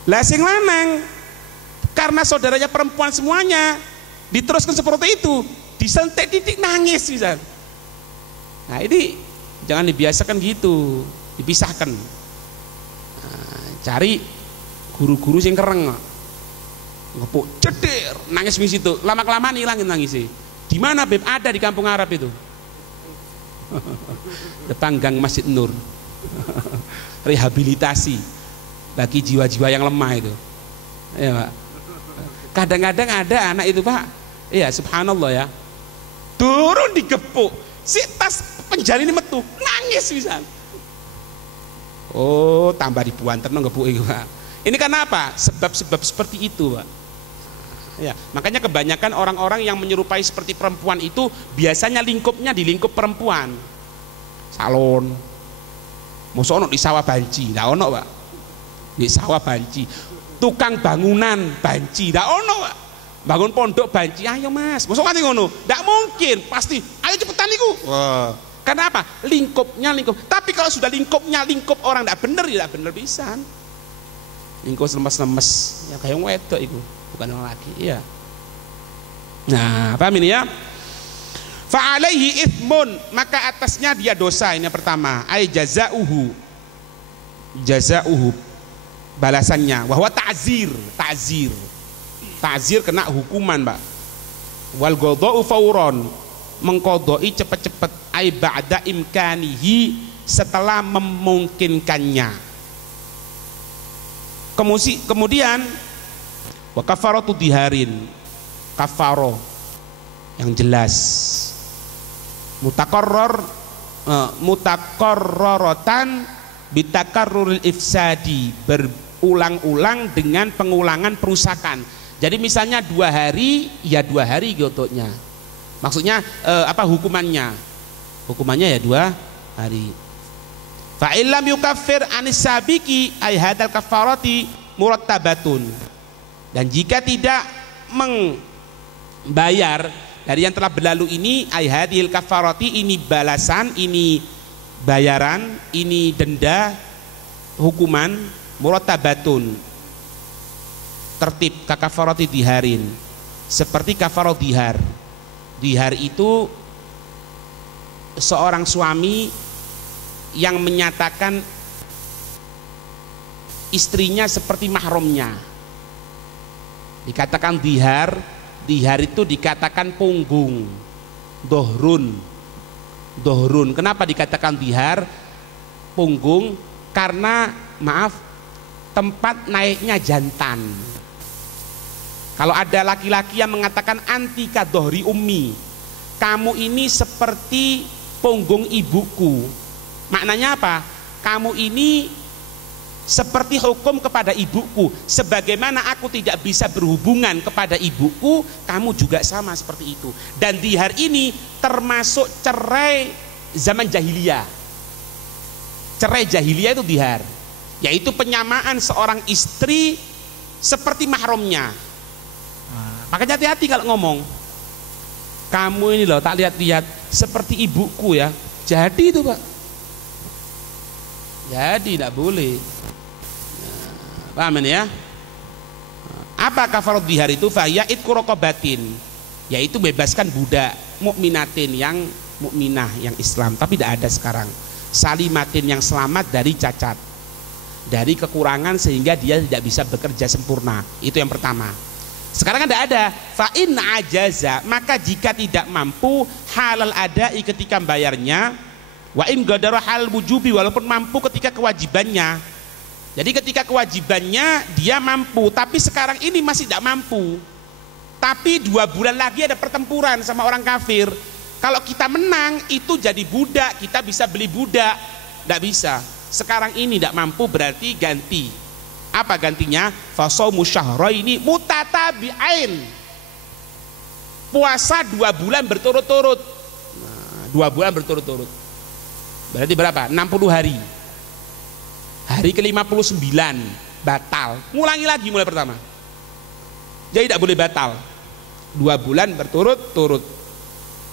Lah sing lanang karena saudaranya perempuan semuanya, diteruskan seperti itu, disentik titik nangis bisa. Nah, ini jangan dibiasakan gitu, dipisahkan. Nah, cari guru-guru sing kereng. Ngepuk cedir, nangis di situ. Lama-kelamaan hilangin nangisnya. Di mana Beb? Ada di kampung Arab itu. Depan gang Masjid Nur. Rehabilitasi bagi jiwa-jiwa yang lemah itu. Ya Pak. Kadang-kadang ada anak itu Pak, iya subhanallah ya, turun digepuk, si tas penjali ini metu, nangis bisa. Oh tambah dibuanten ngepuk itu Pak. Ini karena apa? Sebab-sebab seperti itu Pak. Ya, makanya kebanyakan orang-orang yang menyerupai seperti perempuan itu biasanya lingkupnya di lingkup perempuan. Salon, mosok ono di sawah banci, ndak ono Pak. Di sawah banci. Tukang bangunan banci, ndak ono Pak. Bangun pondok banci, ayo Mas. Mosok nganti ngono? Ndak mungkin, pasti. Ayo cepetan niku. Wah. Karena apa? Lingkupnya lingkup. Tapi kalau sudah lingkupnya lingkup orang ndak bener ya ndak bener pisan. Lingkup lemes-lemes, ya kayak wedok itu. Bukan orang laki, iya. Nah, paham ini ya? Fa'alaihi ithmun, maka atasnya dia dosa. Ini yang pertama, ay jazauhu balasannya, bahwa ta'zir kena hukuman Pak. Wal qada'u fauron, mengqada'i cepet-cepet, ay ba'da imkanihi, setelah memungkinkannya. Kemudian wa kafaratu diharin, kafaro yang jelas, mutaqarrar mutakarraratan bitakarruril ifsadi, berulang-ulang dengan pengulangan perusakan. Jadi misalnya 2 hari, ya 2 hari gotoknya. Maksudnya hukumannya? Hukumannya ya 2 hari. Fa illam yukaffir anis sabiki ay hadal kafarati murattabatun. Dan jika tidak membayar dari yang telah berlalu ini, ay hadil kafarati, ini balasan, ini bayaran, ini denda, hukuman murattabatun, tertib kakafarati diharin, seperti kafarat dihar. Dihar itu seorang suami yang menyatakan istrinya seperti mahramnya, dikatakan dihar. Dihar itu dikatakan punggung, dohrun. Kenapa dikatakan dihar punggung? Karena tempat naiknya jantan. Kalau ada laki-laki yang mengatakan anti kadohri ummi, kamu ini seperti punggung ibuku, maknanya apa? Kamu ini seperti hukum kepada ibuku, sebagaimana aku tidak bisa berhubungan kepada ibuku, kamu juga sama seperti itu. Dan dihar ini termasuk cerai zaman jahiliyah. Cerai jahiliyah itu dihar, yaitu penyamaan seorang istri seperti mahramnya. Makanya hati-hati kalau ngomong, kamu ini loh tak lihat-lihat seperti ibuku ya, jadi itu Pak, jadi tidak boleh. Paham ya? Apa kafarat dihar itu? Fahya itqu raqabatin, yaitu bebaskan budak mukminatin, yang mukminah, yang Islam, tapi tidak ada sekarang. Salimatin, yang selamat dari cacat, dari kekurangan sehingga dia tidak bisa bekerja sempurna. Itu yang pertama. Sekarang tidak ada. Fa in ajaza, maka jika tidak mampu, halal adai ketika bayarnya, wa in qadara hal wujubi, walaupun mampu ketika kewajibannya. Jadi ketika kewajibannya dia mampu, tapi sekarang ini masih tidak mampu. Tapi 2 bulan lagi ada pertempuran sama orang kafir. Kalau kita menang itu jadi budak, kita bisa beli budak. Tidak bisa. Sekarang ini tidak mampu, berarti ganti. Apa gantinya? Fasaumu syahraini mutatabi'ain. Puasa 2 bulan berturut-turut. 2 bulan berturut-turut. Berarti berapa? 60 hari. Hari ke-59 batal, ngulangi lagi mulai pertama. Jadi tidak boleh batal. 2 bulan berturut-turut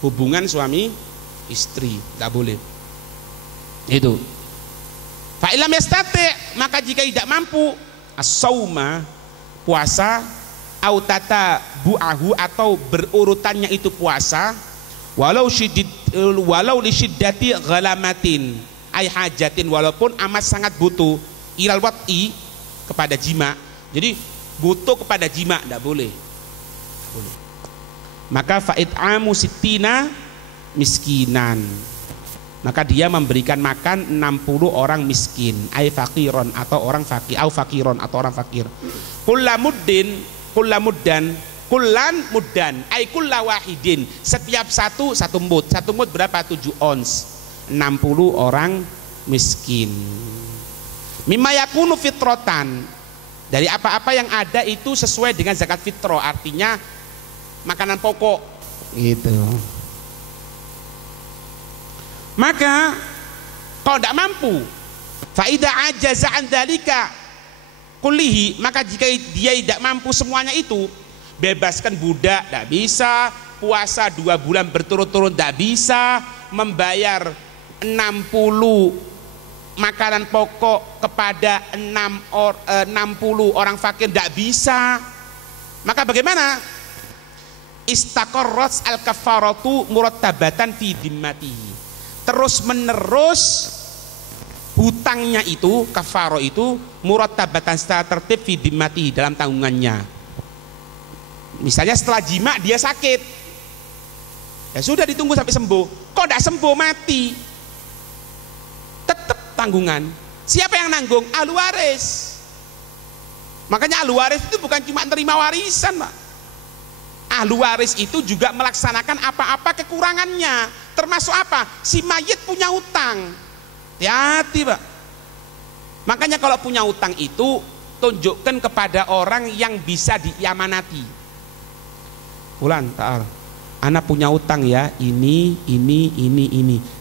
hubungan suami istri, tidak boleh. Itu. Fa illam yastati', maka jika tidak mampu, as-sauma, puasa, au tata bu'ahu, atau berurutannya itu puasa, walau li syiddati ghalamatin, ay hajatin, walaupun amat sangat butuh, ilal wat'i, kepada jima. Jadi butuh kepada jima, tidak boleh. Maka fa'it'amu sittina miskinan, maka dia memberikan makan 60 orang miskin, ay fakiron, atau orang fakir, au fakiron, atau orang fakir. Kullamuddan, kullan muddan, ay kulla wahidin, setiap satu mud. 1 mud berapa? 7 ons. 60 orang miskin. Mimma yakunu fitrotan, dari apa-apa yang ada itu sesuai dengan zakat fitrah, artinya makanan pokok gitu. Maka kalau tidak mampu, faida ajaza an dzalika kullihi, maka jika dia tidak mampu semuanya itu, bebaskan budak tidak bisa, puasa 2 bulan berturut-turut tidak bisa, membayar 60 makanan pokok kepada 60 orang fakir tidak bisa. Maka bagaimana? Istaqarrat al-kafaratu murattabatan fi dhimmatihi, terus menerus hutangnya itu, kafarah itu murattabatan secara tertib fi dhimmatihi, dalam tanggungannya. Misalnya setelah jima dia sakit, ya sudah ditunggu sampai sembuh. Kok tidak sembuh, mati, tetap tanggungan. Siapa yang nanggung? Ahli waris. Makanya ahli waris itu bukan cuma terima warisan, Pak. Ahli waris itu juga melaksanakan apa-apa kekurangannya. termasuk apa? Si mayit punya utang. Hati-hati Pak. Makanya kalau punya utang itu tunjukkan kepada orang yang bisa diamanati. Fulan, ta'al, anak punya utang ya, ini.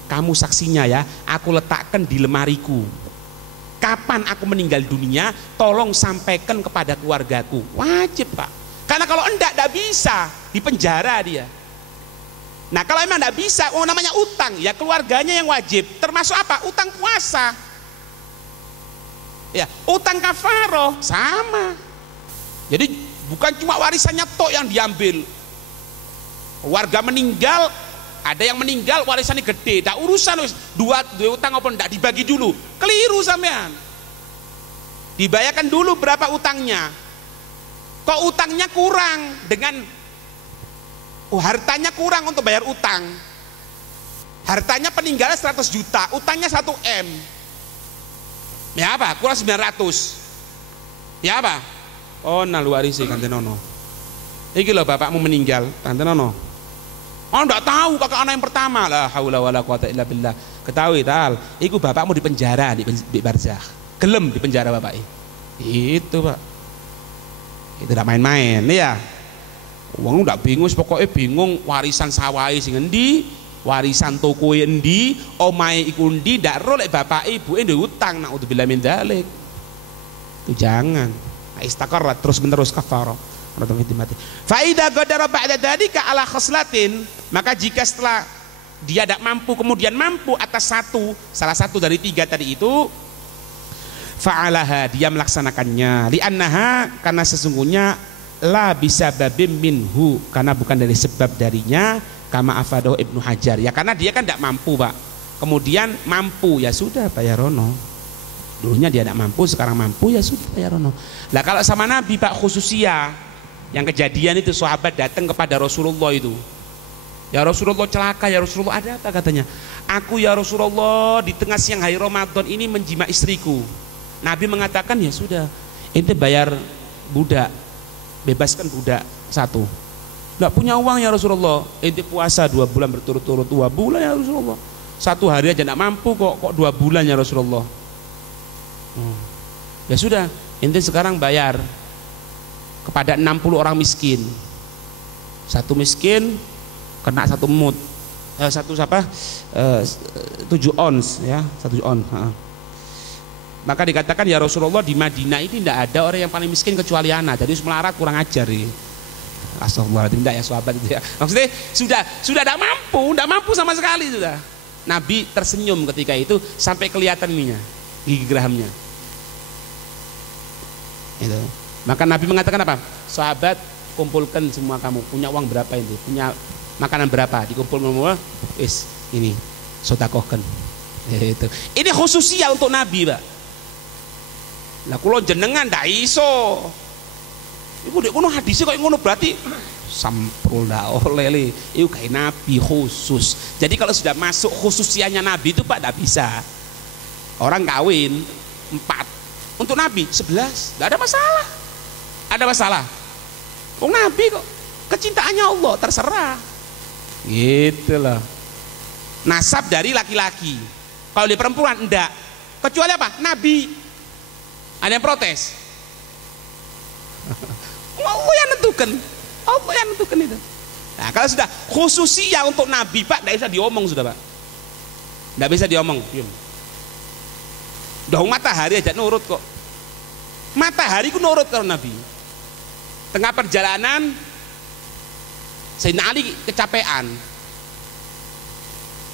Kamu saksinya ya, aku letakkan di lemariku. Kapan aku meninggal dunia, tolong sampaikan kepada keluargaku. Wajib Pak. Karena kalau enggak bisa, dipenjara dia. Nah kalau emang enggak bisa, namanya utang, ya keluarganya yang wajib. Termasuk apa? Utang puasa. Ya, utang kafaroh sama. Jadi bukan cuma warisannya tok yang diambil. Warga meninggal, ada yang meninggal warisannya gede, tak urusan dua utang apa enggak dibagi dulu. Keliru sampean. Dibayarkan dulu berapa utangnya. Kok utangnya kurang dengan hartanya kurang untuk bayar utang. Hartanya peninggalan 100 juta, utangnya 1 M. Ya apa? Kurang 900. Ya apa? Oh, nah luar isi Kanten Nono. Iki loh bapakmu meninggal, Kanten Nono. Oh, enggak tahu kakak anak yang pertama lah. Haula wala quwata illa billah. Ketahui tal, iku bapakmu di penjara di barzakh. Gelem di penjara bapaknya. Itu Pak. Itu tidak main-main ya. Wong ndak bingung, pokoknya bingung warisan sawai sing endi, warisan toko endi, omahe iku endi, ndak ro lek bapak ibuke ndek utang, naudzubillah min dzalik. Itu jangan. Istaqarrat terus menerus kafarah. Fa idza qadara ba'da dzalika ala khaslatin, maka jika setelah dia tidak mampu kemudian mampu atas salah satu dari 3 tadi itu, fa'alaha, dia melaksanakannya, li'annaha, karena sesungguhnya la bisa babim minhu, karena bukan dari sebab darinya, kama afadahu Ibnu Hajar, ya karena dia kan tidak mampu Pak, kemudian mampu, ya sudah bayarono. Dulunya dia tidak mampu, sekarang mampu, ya sudah bayarono. Lah kalau sama Nabi Pak, khususnya yang kejadian itu, sahabat datang kepada Rasulullah itu, ya Rasulullah celaka, ya Rasulullah ada apa katanya, aku ya Rasulullah di tengah siang hari Ramadan ini menjima istriku. Nabi mengatakan ya sudah, ente bayar budak, bebaskan budak 1. Nggak punya uang ya Rasulullah, ente puasa 2 bulan berturut-turut, 2 bulan ya Rasulullah, 1 hari aja nggak mampu kok 2 bulan ya Rasulullah. Ya sudah, ente sekarang bayar kepada 60 orang miskin. 1 miskin kena 1 mud, 7 ons ya, 1 on. Maka dikatakan ya Rasulullah di Madinah ini tidak ada orang yang paling miskin kecuali anak, jadi melarat kurang ajar ini. Astagfirullahaladzim, tidak ya sahabat itu ya. Maksudnya sudah tidak mampu sama sekali sudah. Nabi tersenyum ketika itu sampai kelihatan ininya, gigi gerahamnya. Itu. Maka Nabi mengatakan apa? Sahabat, kumpulkan semua kamu, punya uang berapa itu, punya makanan berapa, dikumpulkan semua, wis ini sodakohkan. Itu. Ini khususnya untuk Nabi Pak. Lah kula jenengan ndak iso. Iku dek ngono hadise kok ngono berarti sampul ndak oleh le. Iku kayak Nabi khusus. Jadi kalau sudah masuk khususianya Nabi itu Pak ndak bisa. Orang kawin 4. Untuk Nabi 11, ndak ada masalah. Ada masalah. Wong Nabi kok kecintaannya Allah terserah. Gitu loh. Nasab dari laki-laki. Kalau di perempuan enggak. Kecuali apa? Nabi. Ada yang protes. Allah yang nentukan. Allah yang nentukan itu. Nah, kalau sudah khususnya untuk Nabi Pak, tidak bisa diomong sudah Pak. Tidak bisa diomong. Dong matahari aja nurut kok. Matahari ku nurut kalau Nabi. Tengah perjalanan Sayyidina Ali kecapean.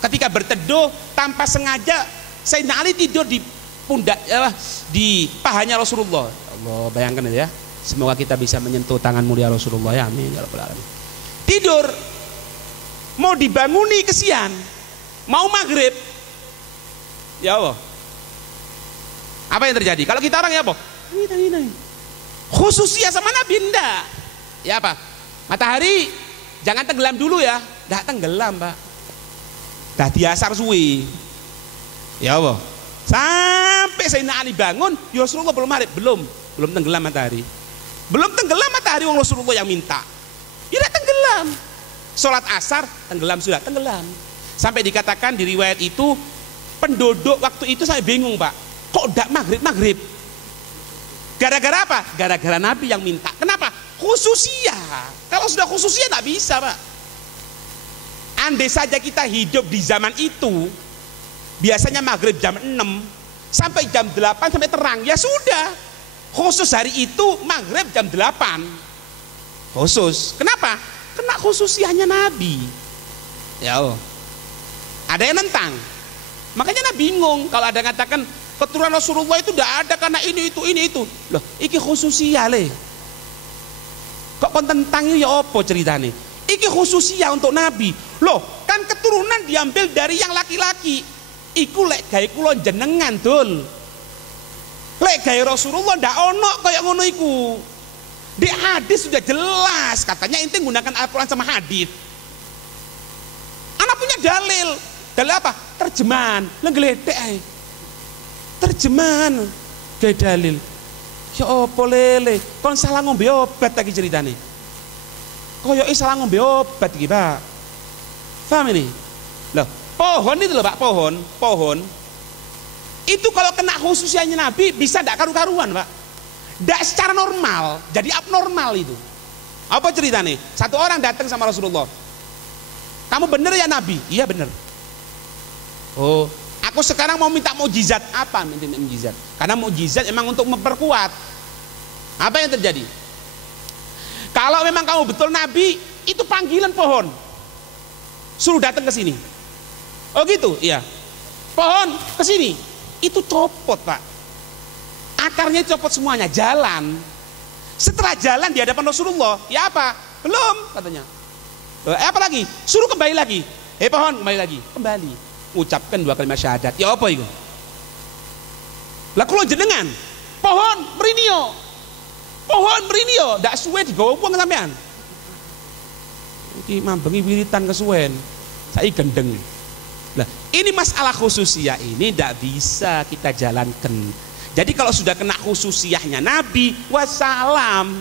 Ketika berteduh tanpa sengaja Sayyidina Ali tidur di pundak di pahanya Rasulullah. Allah, bayangkan ya. Semoga kita bisa menyentuh tangan mulia Rasulullah ya, amin ya rabbal alamin. Tidur mau dibanguni kesian, mau maghrib. Ya Allah. Apa yang terjadi? Kalau kita orang ya apa? Ini. Khususnya sama Nabi enggak. Ya apa? Matahari jangan tenggelam dulu ya. Enggak tenggelam, Pak. Dah diasar suwi. Ya Allah. Sampai Sayyidina Ali bangun, ya Rasulullah belum maghrib, belum tenggelam matahari. Belum tenggelam matahari, wong Rasulullah yang minta. Ya tenggelam. Sholat asar tenggelam sudah, tenggelam. Sampai dikatakan di riwayat itu penduduk waktu itu saya bingung Pak, kok tidak maghrib? Gara-gara apa? Gara-gara Nabi yang minta. Kenapa? Khususiyah. Kalau sudah khususiyah tidak bisa Pak. Andai saja kita hidup di zaman itu, biasanya maghrib jam 6 sampai jam 8 sampai terang, ya sudah. Khusus hari itu maghrib jam 8. Khusus. Kenapa? Kena khususiyahnya Nabi. Ya Allah. Ada yang nentang. Makanya Nabi bingung kalau ada yang katakan keturunan Rasulullah itu tidak ada karena ini itu. Loh, iki khususiyah le. Kok kon tentang itu ya apa ceritanya? Iki khususiyah untuk Nabi. Loh, kan keturunan diambil dari yang laki-laki. Iku lek gawe kula jenengan, Dul. Lek gawe Rasulullah ndak ono kaya ngono iku. Di hadis sudah jelas, katanya inti menggunakan Al-Qur'an sama hadis. Anak punya dalil. Dalil apa? Terjemahan. Lah gledek ae. Terjemahan gawe dalil. Ya apa lele? Kon salah ngombe obat lagi ceritane. Koyoke salah ngombe obat iki, Pak. Paham ini? Loh, pohon itu loh Pak, pohon. Itu kalau kena khususnya Nabi bisa tidak karu-karuan Pak. Tidak secara normal, jadi abnormal itu. Apa ceritanya? Satu orang datang sama Rasulullah. Kamu bener ya Nabi? Iya bener. Oh, aku sekarang mau minta mukjizat. Apa minta mukjizat? Karena mukjizat emang untuk memperkuat. Apa yang terjadi? Kalau memang kamu betul Nabi, itu panggilan pohon. Suruh datang ke sini. Oh gitu? Iya. Pohon ke sini. Itu copot, Pak. Akarnya copot semuanya, jalan. Setelah jalan di hadapan Rasulullah, ya apa? Belum, katanya. Apa lagi? Suruh kembali lagi. Pohon, kembali lagi. Kembali. Ucapkan 2 kalimat syahadat. Ya apa itu? Lah kula jenengan, pohon merinio. Pohon merinio, ndak suwe digawa wong sampean. Iki mambengi wiritan kesuwen. Saiki gendeng. Lah, ini masalah khususiyah ini ndak bisa kita jalankan. Jadi kalau sudah kena khususiyahnya Nabi, wassalam.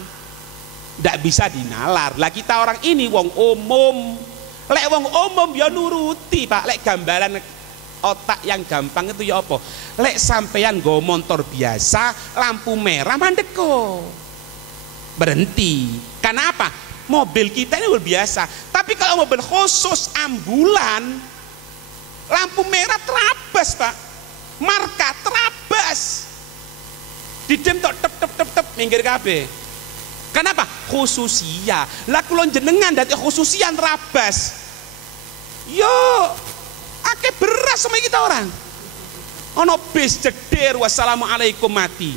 Ndak bisa dinalar. Lah kita orang ini wong umum. Lek wong umum ya nuruti, Pak. Lek gambaran otak yang gampang itu ya apa? Lek sampean nggo motor biasa, lampu merah mandeko. Berhenti. Karena apa? Mobil kita ini luar biasa. Tapi kalau mobil khusus ambulan, lampu merah terabas Pak. Marka terabas. Didem tok tep minggir kabeh. Kenapa? Khususiyah. Lah kula jenengan dadi khususian terabas. Yo, akeh beras sama kita orang. Ono bis jeder wassalamualaikum mati.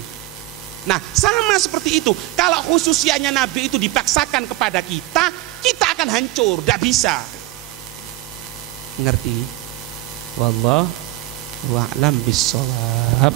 Nah sama seperti itu. Kalau khususianya Nabi itu dipaksakan kepada kita, kita akan hancur, tidak bisa. Ngerti? Wallahu a'lam bishawab.